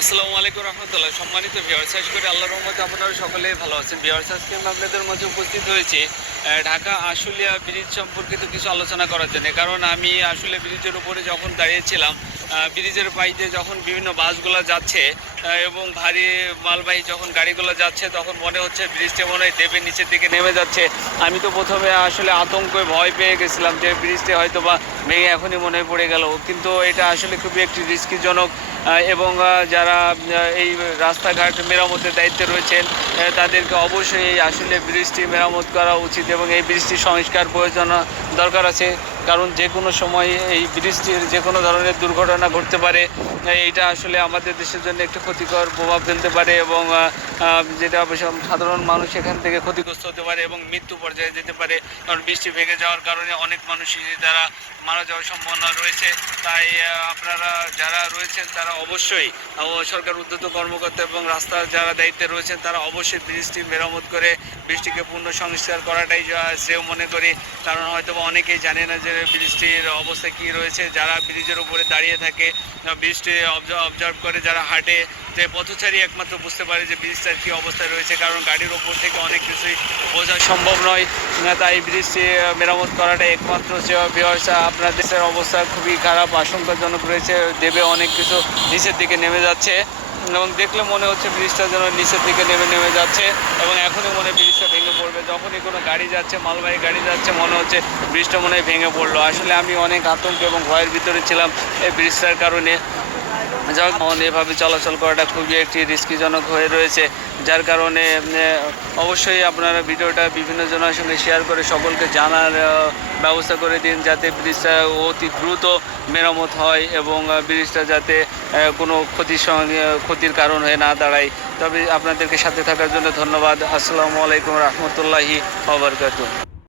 আসসালামু আলাইকুম রহমতুল্লাহ। সম্মানিত ভিওয়ার্স আশা করি আল্লাহর রহমতে আপনারা সকলেই ভালো আছেন। ভিওয়ার্স আজকে আমি আপনাদের মাঝে উপস্থিত হয়েছি ঢাকা, আশুলিয়া ব্রিজ সম্পর্কিত কিছু আলোচনা করার জন্য। কারণ আমি আশুলিয়া ব্রিজের উপরে যখন দাঁড়িয়েছিলাম ব্রিজের পাইতে যখন বিভিন্ন বাসগুলো যাচ্ছে এবং ভারী মালবাহী যখন গাড়িগুলো যাচ্ছে, তখন মনে হচ্ছে ব্রিজটা মনে হয় দেবের নিচের দিকে নেমে যাচ্ছে। আমি তো প্রথমে আসলে আতঙ্কে ভয় পেয়ে গেছিলাম যে ব্রিজটি হয়তো বা ভেঙে এখনই মনে পড়ে গেল। কিন্তু এটা আসলে খুবই একটি রিস্কিজনক এবং যারা এই রাস্তাঘাট মেরামতের দায়িত্বে রয়েছেন তাদেরকে অবশ্যই আসলে ব্রিজটি মেরামত করা উচিত এবং এই ব্রিজটি সংস্কার প্রয়োজন দরকার আছে। কারণ যে কোনো সময় এই ব্রিজটির যে কোনো ধরনের দুর্ঘটনা ঘটতে পারে। এইটা আসলে আমাদের দেশের জন্য একটি ক্ষতিকর প্রভাব ফেলতে পারে এবং যেটা সাধারণ মানুষ এখান থেকে ক্ষতিগ্রস্ত হতে পারে এবং মৃত্যু পর্যায়ে যেতে পারে। কারণ বৃষ্টি ভেঙে যাওয়ার কারণে অনেক মানুষই তারা মারা যাওয়ার সম্ভাবনা রয়েছে। তাই আপনারা যারা রয়েছেন তারা অবশ্যই সরকার উদ্যত কর্মকর্তা এবং রাস্তার যারা দায়িত্বে রয়েছেন তারা অবশ্যই ব্রিজটি মেরামত করে বৃষ্টিকে পূর্ণ সংস্কার করাটাই শ্রেয় মনে করি, কারণ হয়তো অনেকেই জানে না যে ব্রিজটির অবস্থা কী রয়েছে। যারা ব্রিজের উপরে দাঁড়িয়ে থাকে ব্রিজটি অবজার্ভ করে, যারা হাঁটে, যে পথচারী একমাত্র বুঝতে পারে যে ব্রিজটার কী অবস্থায় রয়েছে, কারণ গাড়ির ওপর থেকে অনেক কিছুই বোঝা সম্ভব নয়। তাই ব্রিজটি মেরামত করাটা একমাত্র ব্যবসা আপনার দেশের অবস্থা খুবই খারাপ, আশঙ্কাজনক রয়েছে, দেবে অনেক কিছু নিচের দিকে নেমে যাচ্ছে। এবং দেখলে মনে হচ্ছে ব্রিজটা যেন নিচের দিকে নেমে নেমে যাচ্ছে। এবং এখনই মনে পড়বে যখনই কোনো গাড়ি যাচ্ছে, মালবাহী গাড়ি যাচ্ছে, মনে হচ্ছে ব্রিজটা মনে হয় ভেঙে পড়ল। আসলে আমি অনেক আতঙ্ক এবং ভয়ের ভিতরে ছিলাম এই ব্রিজটার কারণে। আমাদের এভাবে চলাচল করাটা খুবই একটি রিস্কিজনক হয়ে রয়েছে। যার কারণে অবশ্যই আপনারা ভিডিওটা বিভিন্ন জনের সঙ্গে শেয়ার করে সকলকে জানার ব্যবস্থা করে দিন যাতে ব্রিজটা অতি দ্রুত মেরামত হয় এবং ব্রিজটা যাতে কোনো ক্ষতির সঙ্গে, ক্ষতির কারণ হয়ে না দাঁড়ায়। তবে আপনাদেরকে সাথে থাকার জন্য ধন্যবাদ। আসসালামু আলাইকুম রহমতুল্লাহি আবরকাত